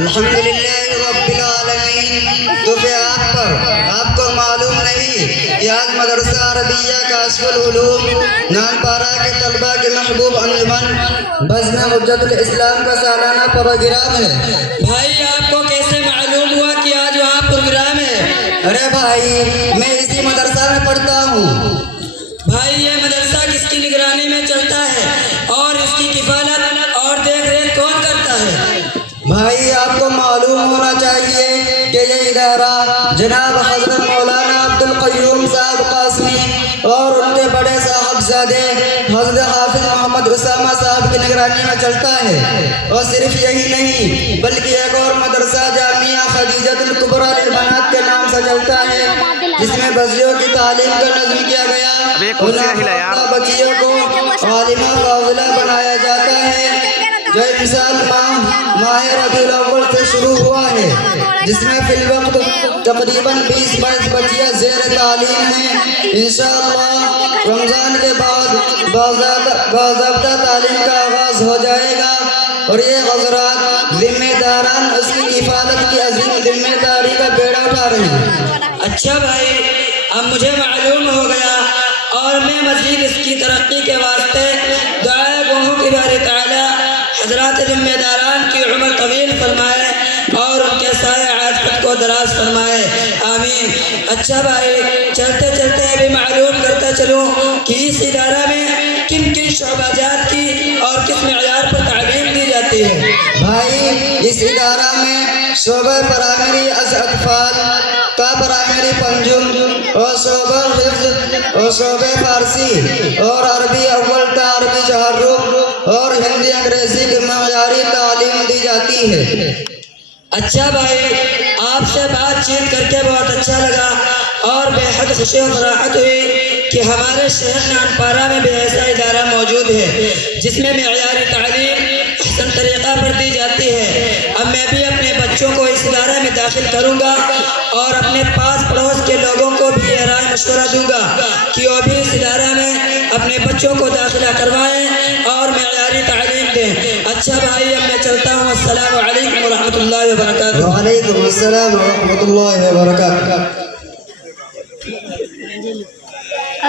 अल्हम्दुलिल्लाह रब्बिल आलमीन। तो फिर आपको मालूम नहीं कि आज मदरसा अरबिया काशिफुल उलूम नानपारा के तलबा के महबूब अंजुमन बज़्म हुज्जतुल इस्लाम का सालाना प्रोग्राम है। भाई आपको कैसे मालूम हुआ कि आज वहाँ प्रोग्राम है? अरे भाई मैं इसी मदरसा में पढ़ता हूँ। भाई ये मदरसा किसकी निगरानी में चलता है और इसकी किफालत और देख रेख कौन करता है? भाई आपको मालूम होना चाहिए कि ये इदारा जनाब हज़रत मौलाना अब्दुल क़य्यूम साहब क़ासिमी और उनके बड़े साहबजादे हज़रत हाफिज़ मोहम्मद उसामा साहब की निगरानी में चलता है। और सिर्फ यही नहीं बल्कि एक और मदरसा जामिया खदीजतुल कुबरा लिल बनात के नाम से चलता है, जिसमें बच्चियों की तालीम का नज़्म किया गया। बच्चियों को आलिमा फाज़िला बनाया जाता है, जो इंसान माह रबीउल अव्वल से शुरू हुआ है, जिसमें फिल वक्त तकरीबन 20-22 बच्चियाँ ज़ेर तालीम हैं। इंशाअल्लाह रमज़ान के बाद बाज़ाब्ता तालीम का आगाज़ हो जाएगा और ये हज़रात ज़िम्मेदारान उसकी किफ़ालत की अजीम ज़िम्मेदारी का बेड़ा उठा रहे हैं। अच्छा भाई, अब मुझे मालूम हो गया और मैं मज़ीद इसकी तरक्की के वास्ते दुआ गो हूँ कि बारी ताला हज़रात ज़िम्मेदारान की उम्र तवील फरमाए और उनके साए आफ़त को दराज फरमाए, आमीन। अच्छा भाई, चलते चलते अभी मालूम करता चलूँ कि इस इदारा में किन किन शोबाजात की और किस मेयार पर तालीम दी जाती है। भाई इस इदारा में शोबा प्राइमरी अतफ़ाल का प्राइमरी पंजुम और शोबा हिफ्ज़ और शोबे फारसी और अरबी अव्वल ता अरबी तहर्रुक और हिंदी अंग्रेजी की मयारी तालीम दी जाती है। अच्छा भाई, आपसे बातचीत करके बहुत अच्छा लगा और बेहद खुशी और फराहत हुई कि हमारे शहर नानपारा में भी ऐसा इदारा मौजूद है जिसमें मेयारी तालीम अहसन तरीक़ा पर दी जाती है। अब मैं भी अपने बच्चों को इस इदारे में दाखिल करूँगा और अपने पास पड़ोस के लोगों को भी यह राय मशवरा दूँगा कि वो भी इस इदारा में अपने बच्चों को दाखिला करवाएँ और मेयारी तालीम दें। अच्छा भाई, अब मैं चलता हूँ। अस्सलामु अलैकुम व रहमतुल्लाहि व बरकातुहू। वालेकुम अस्सलाम व रहमतुल्लाहि व बरकातुहू।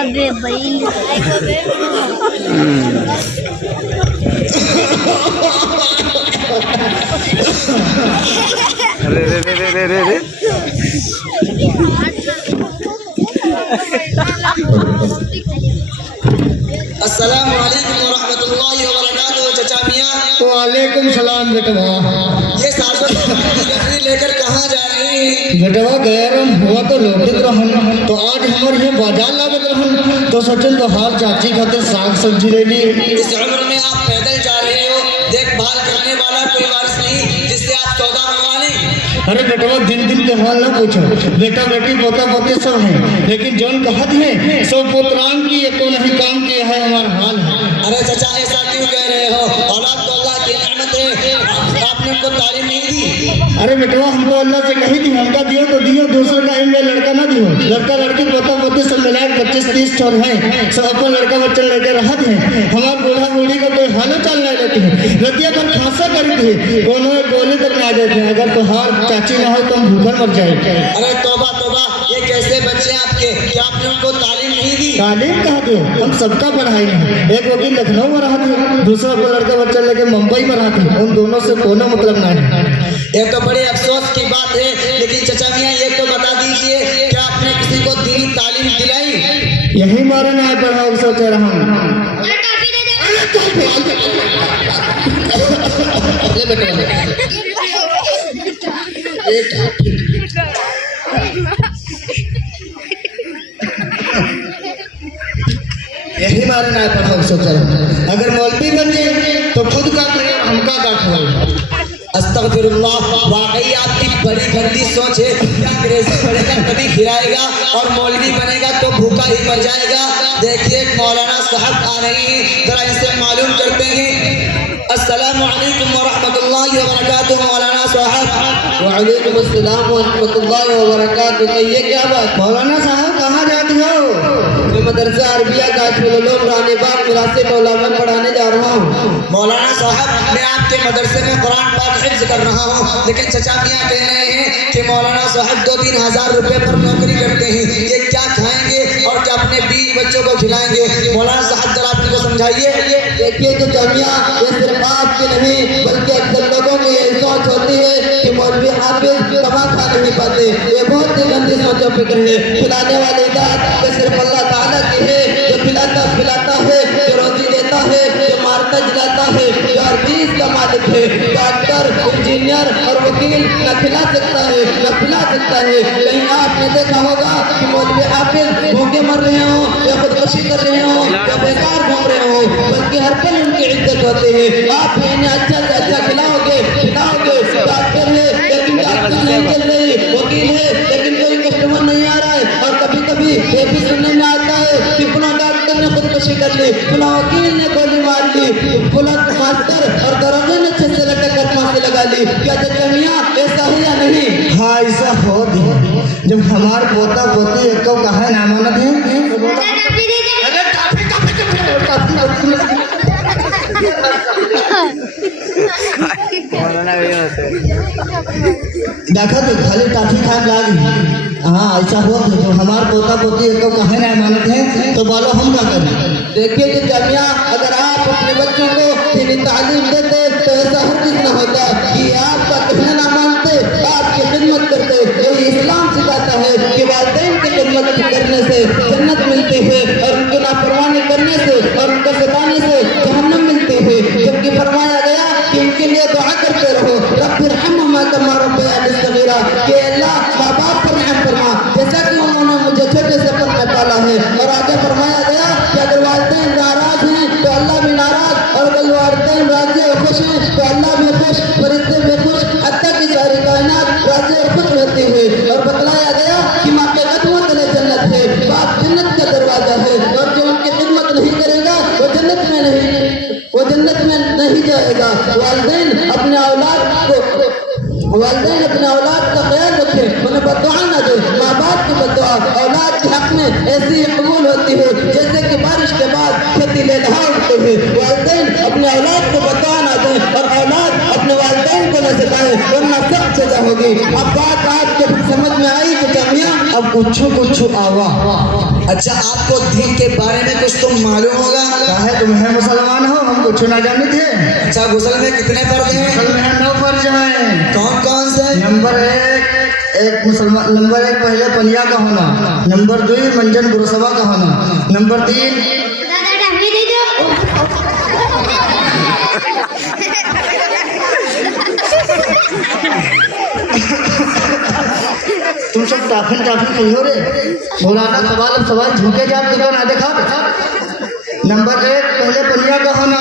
अबे भाई रे अस्सलामु अलैकुम व रहमतुल्लाहि व बरकातुहू। चचा मियां। वालेकुम सलाम बेटवा। ये साथ लेकर कहाँ जा रही हैं? बेटवा गैर हुआ तो लौटत रहन, तो आज हमारे यहाँ बाजार लागत रहन, तो सोचन तो हाल चाची खाते साग सब्जी ले ली। इस उम्र में आप पैदल जा रहे हो, देखभाल करने वाला कोई वारिस नहीं जिससे आप सौदा मंगवा लें? अरे बेटवा दिन दिन के हाल ना पूछो, बेटा बेटी पोता पोते सब हैं, लेकिन जौन कहत है सब पुत्रान की तो नहीं काम किया है हमारा हाल है। अरे चचा ऐसा क्यों कह रहे हो? औलाद तो अल्लाह की नेमत है, आपने उनको तालीम नहीं दी। अरे बेटवा हमको अल्लाह से कही थी, हमका दियो तो दियो, दूसरे का इनमें लड़का ना दियो। लड़का लड़की पोता पोते सब मिला 25-30 छोर हैं, सब अपन लड़का बच्चा लेकर रहते हैं। हमारे बूढ़ा बूढ़ी का कोई हालो चाल नहीं लेते हैं, रतिया पर खांसा करी थी, दोनों गोले तक में आ जाते हैं। अगर तो हार चाची ना हो तो हम भूखा मर जाए। अरे तौबा तौबा, ये कैसे बच्चे आपके कि आपने उनको तालीम नहीं दी? तालीम कहा दो, हम सबका पढ़ाई है। एक वकील लखनऊ में रहा था, दूसरा को लड़का बच्चा लेके मुंबई में रहा था, उन दोनों से कोनो मतलब नहीं। ये तो बड़े अफसोस की बात है, लेकिन चचा मियां ये तो बता दीजिए कि आपने किसी को दीनी तालीम दिलाई? यही मारे ना पढ़ा सोच रहा हूँ। यही मारे ना पढ़ा सोच रहा हूँ। अगर मौलवी बन जाए तो खुद का करे, हमका का खिलाए। अस्तगफिरुल्लाह, वाकई आपकी बड़ी गंदी सोच है। अंग्रेजी पढ़ेगा तभी खिलाएगा और मौलवी बनेगा तो भूखा ही मर जाएगा। देखिए मौलाना साहब आ रही हैं, जरा इनसे मालूम करते हैं। अस्सलामु अलैकुम व रहमतुल्लाहि व बरकातुहू। मौलाना साहब। वालेकुम अस्सलाम व रहमतुल्लाहि व बरकातुहू। ये क्या बात? मौलाना साहब कहाँ जाती हो? मैं मदरसा अरबिया काशुल रानी बाग मिरासी मौला में पढ़ाने जा रहा हूँ। मौलाना साहब, मैं आपके मदरसे में कुरान पाक हिफ्ज कर रहा हूँ, लेकिन चचा मियाँ कह रहे हैं कि मौलाना साहब 2-3 हज़ार रुपए पर नौकरी करते हैं, ये क्या खाएंगे और क्या अपने बीवी बच्चों को खिलाएंगे? मौलाना साहब जरा आप इनको समझाइए। देखिए चचा मियाँ, ये सिर्फ आपके नहीं बल्कि अक्सर लोगों की ये सोच होती है कि मौलवी हाफिज कमा खा नहीं पाते। ये बहुत ही गंदी सोच और फिक्र है। खिलाने वाली जात तो सिर्फ अल्लाह ताला की है, जो खिलाता पिलाता है, जो रोजी देता है, जो मारता जिलाता है, जो हर चीज का मालिक है। डॉक्टर, इंजीनियर और वकील न खिला सकता है न पिला सकता है। कहीं आपने देखा होगा कि मौलवी हाफिज भूखे मर रहे हो या खुदकुशी कर रहे हो या बेकार घूम रहे हो, बल्कि हर पल उनकी इज्जत होती है। आप इन्हें अच्छा से अच्छा खिलाओगे खिलाओगे। डॉक्टर है लेकिन डॉक्टर नहीं चल रही, वकील है लेकिन कोई कस्टमर नहीं आ रहा है। और कभी कभी ये भी सुनने में आता है कि पुनः डॉक्टर ने खुदकुशी कर ली, पुनः वकील ने गोली मार ली, पुनः मास्टर और दरोगे ने छत से लटक फांसी लगा ली। क्या चचा मियाँ ऐसा है या नहीं? हाँ ऐसा होत है। जब हमार पोता पोती एक को कहा ना मानत है देखा तो खाली टाफी खान लागी। हाँ ऐसा हो तो हमार पोता पोती एक को कहे ना मानत है तो बोलो हम क्या करें? देखिए कि जामिया, अगर आप अपने बच्चों को दीनी तालीम देते तो ऐसा हरगिज़ न होता कि आपका कहना ना मानते, आपकी खिदमत करते। यही इस्लाम सिखाता है कि वालिदैन की खिदमत करने से जन्नत मिलती है और उनकी नाफरमानी करने से और उनका सताने से जहन्नम मिलती है। जबकि फरमाया गया कि उनके लिए दुआ करते रहो, रब्बिरहम्हुमा कमा रब्बयानी सगीरा, कि अल्लाह माँ बाप पर रहम फरमा जैसा कि उन्होंने मुझे छोटे से पल में पाला है। और आगे फरमाया गया कि अगर वालिदैन नाराज हैं तो अल्लाह भी नाराज, और अगर वालिदैन राजी और खुश हैं तो अल्लाह भी खुश, फरिश्ते भी खुश, हत्ता की सारी कायनात राजी और खुश रहती है। और बतलाया गया कि माँ के कदमों तले जन्नत है, बाप जन्नत का दरवाजा है, और जो उनकी खिदमत नहीं करेगा वो जन्नत में नहीं जाएगा। वालिदैन अपने औलाद का ख्याल रखें, उन्हें बददुआ न दे। माँ बाप की बददुआ औलाद के हक में ऐसी ही कबूल होती है जैसे कि बारिश के बाद खेती ले रहा होते हैं। वालिदैन अपने औलाद को बददुआ न दें और औलाद अपने वालिदैन को न सिखाए, वरना सख्त सजा होगी। अब बात आपके समझ में आई कि जामिया? अब कुछ आवा। अच्छा, आपको दीन के बारे में कुछ तो मालूम होगा? काहे तुम है मुसलमान हो, हम कुछ ना जाने थे। अच्छा, गुस्ल में कितने फर्ज हैं? असल में 9 फर्ज हैं। कौन कौन से? नंबर 1 मुसलमान, नंबर 1 पहले पलिया का होना, नंबर 2 मंजन बुरसवा का होना, नंबर 3 तुम सब टाफिन कही हो रे। मौलाना सवाल झुके जा दुकान आ देखा। नंबर 1 पहले पलिया का होना,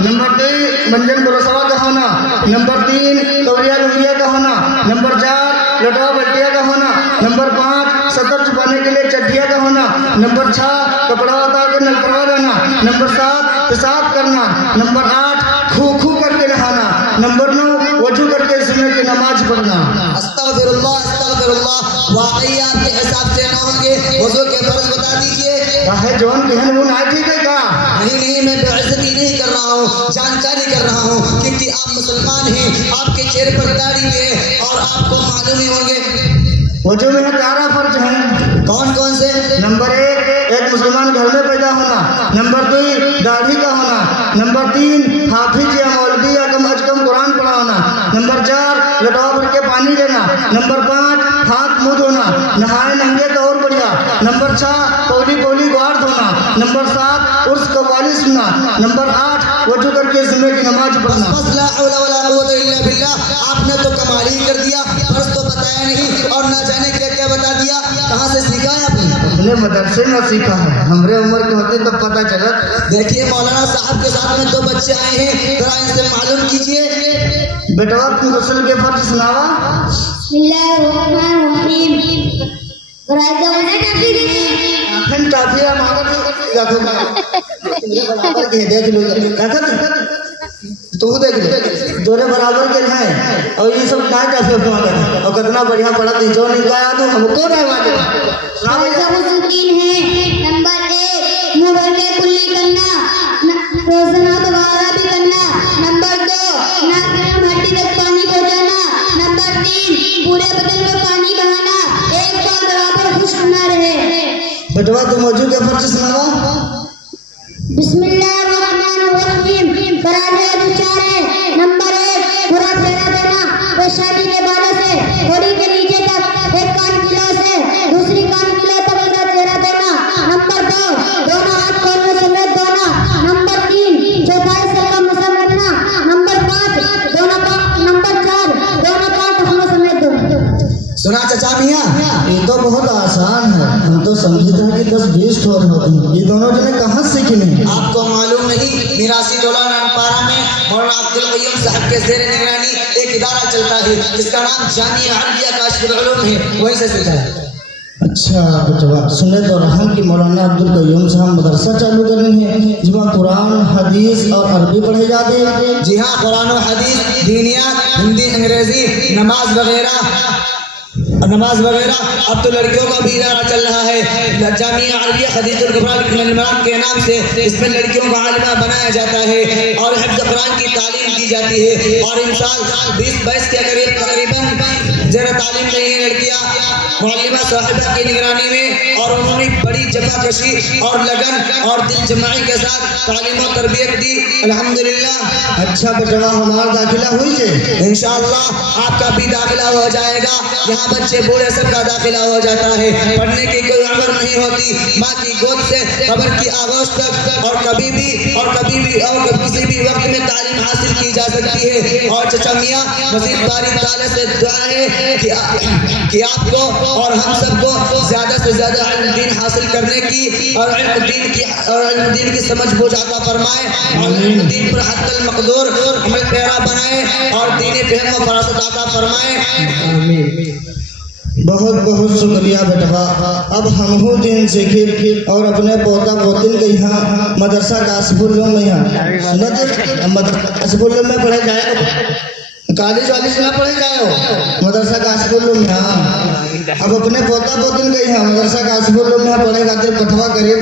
नंबर 2 मंजन बुरसवा का होना, नंबर 3 तौलिया लुंगिया का होना, नंबर 4 लटवा बल्टिया का होना, नंबर 5 सतर छुपाने के लिए चड्डिया का होना, नंबर 6 कपड़ा उतार के नलपरवा रहना, नंबर 7 पेशाब करना, नंबर 8 खू करके नहाना, नंबर 9 वजू करके सुबह की नमाज पढ़ना। अस्तगफिरुल्लाह अस्तगफिरुल्लाह। वाकई आपके हिसाब से न होंगे, वजू के फर्ज बता दीजिए। काहे जौन कहन वो ना ठीक है का? नहीं, मैं बेइज्जती नहीं कर रहा हूँ, जानकारी कर रहा हूँ, क्योंकि आप मुसलमान हैं, आपके चेहरे पर दाढ़ी है और आपको मालूम ही होंगे। वजू में 11 फर्ज हैं। कौन कौन से? नंबर 1 मुसलमान घर में पैदा होना, नंबर 2 दाढ़ी का होना, नंबर 3 हाफिज या मौलवी या कम अज कम कुरान पढ़ा होना, नंबर 4 लटवा भर के पानी लेना, नंबर 5 हाथ मुँह धोना, नहाए नंगे तो और बढ़िया, नंबर 6 पौली गुहार धोना, नंबर 7 उर्स कव्वाली सुनना, नंबर 8 वजू करके जुम्मे की नमाज पढ़ना। ला हौला वला कुव्वता इल्ला बिल्लाह। आपने तो कमाल ही कर दिया, फर्ज तो बताया नहीं और ना जाने क्या क्या बता दिया। कहाँ से सीखा है आपने? अपने मदरसे में सीखा है, हमरे उम्र के होते तब पता चला। देखिए, मौलाना साहब के साथ में 2 बच्चे आए हैं, जरा इनसे मालूम कीजिए। बेटवा तुम गुस्ल के फर्ज सुनावा। टाफिया मांगा देख लो तू देख ले तोरे बराबर के हैं और ये सब क्या कैसे और कितना बढ़िया पढ़ा थी जो निकाया तू हमको रहवा दे तीन है। नंबर 1 मुंह भर के कुल्ली करना, रोजाना दोबारा भी करना। नंबर 2 नाक में हड्डी तक पानी पहुंचाना। नंबर 3 पूरे बदन में पानी बहाना, एक साल बराबर खुश्क ना रहे। बेटवा तू मौजूद के फर्ज सुनावा। बिस्मिल्लाहिर्रहमानिर्रहीम। फराज़ विचार है। नंबर 1 पूरा फेरा देना, पेशानी के बाद से घोड़ी के नीचे तक, एक कान किलो से दूसरी कान किलो तक पूरा फेरा देना। नंबर 2 दोनों हाथ खोलने समेत धोना। नंबर 3 चौथाई सर का मसा करना। नंबर 4 दोनों कान टखनों समेत धोना। सुना चाचा मियाँ, ये तो बहुत आसान है, हम तो समझते हैं कि 10-20 ठोर होती है। ये दोनों जने कहाँ सीखी नहीं? आपको मालूम नहीं, मिरासी डोला नानपारा में मौलाना अब्दुल कय्यूम साहब के ज़ेर निगरानी एक इदारा चलता है जिसका नाम जामिया अरबिया काशिफुल उलूम है, वहीं से सीखा है। अच्छा बेटवा, सुने तो रहा कि मौलाना अब्दुल कय्यूम साहब मदरसा चालू कर रहे हैं जिसमें कुरान हदीस और अरबी पढ़े जाते हैं। जी हाँ, कुरान और हदीस, दीनियात, हिंदी, अंग्रेजी, नमाज वगैरह। अब तो लड़कियों का भी इदारा चल रहा है, जामिया अरबिया खदीजुल कुबरा के नाम से। इसमें लड़कियों को आलिमा बनाया जाता है और हिफ्ज़ कुरान की तालीम दी जाती है। और इन साल 20-22 के करीब तकरीबन ज़ेर तालीम में ये लड़कियाँ मुअल्लिमा साहिबा की निगरानी में, और उन्होंने बड़ी जफ़ाकशी और लगन और दिल जमाई के साथ तालीम और तरबियत दी, अल्हम्दुलिल्लाह। अच्छा बेटवा, हमारा दाखिला हुई है? इंशाअल्लाह आपका भी दाखिला हो जाएगा। यहाँ बच्चे बूढ़े सबका दाखिला हो जाता है। पढ़ने की कोई उम्र नहीं होती, माँ की गोद से कब्र की आगोश तक और कभी भी और किसी भी वक्त में तालीम हासिल की जा सकती है। और चचा मियाँ, मज़ीद बारी ताला से दुआ है कि आपको और हम सबको ज़्यादा से ज़्यादा इल्म दीन हासिल करने की और इल्म दीन की समझ बूझ अता फरमाए और इल्म दीन पर हद्दल मक़दूर अमल पैरा बनाए और दीन फ़हम व फरासत अता फरमाए। आमीन। बहुत बहुत शुक्रिया बेटवा। अब हम हो दिन सीखी और अपने पोता पोतिन के यहाँ मदरसा काशिफुल उलूम में यहाँ मदरसा काशिफुल उलूम में पढ़े जाए, कॉलेज वालेज ना पढ़े जाए हो, मदरसा काशिफुल उलूम यहाँ। अब अपने पोता पोतिन के यहाँ मदरसा काशिफुल उलूम में पढ़े खातिर पठवा करे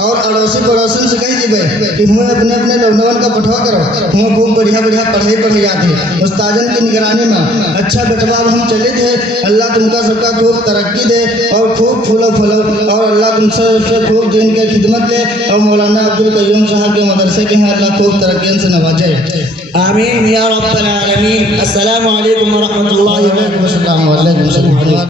और अड़ोसी पड़ोसन से कही दीबे कि हुए अपने अपने लौंडवन का पठवा करो, हुए खूब बढ़िया बढ़िया पढ़ाई पढ़ी जाती उस्तादन की निगरानी में। अच्छा बेटवा, अब हम चले थे, अल्लाह तुमका सबका खूब तरक्की दे और खूब फूलो फलो, और अल्लाह तुमसे खूब दिन के खिदमत ले, और मौलाना अब्दुल कय्यूम साहब के मदरसे के यहाँ अल्लाह खूब तरक्की से नवाजे। आमीन या रब्बल आलमीन। अस्सलामु अलैकुम व रहमतुल्लाहि व बरकातहू।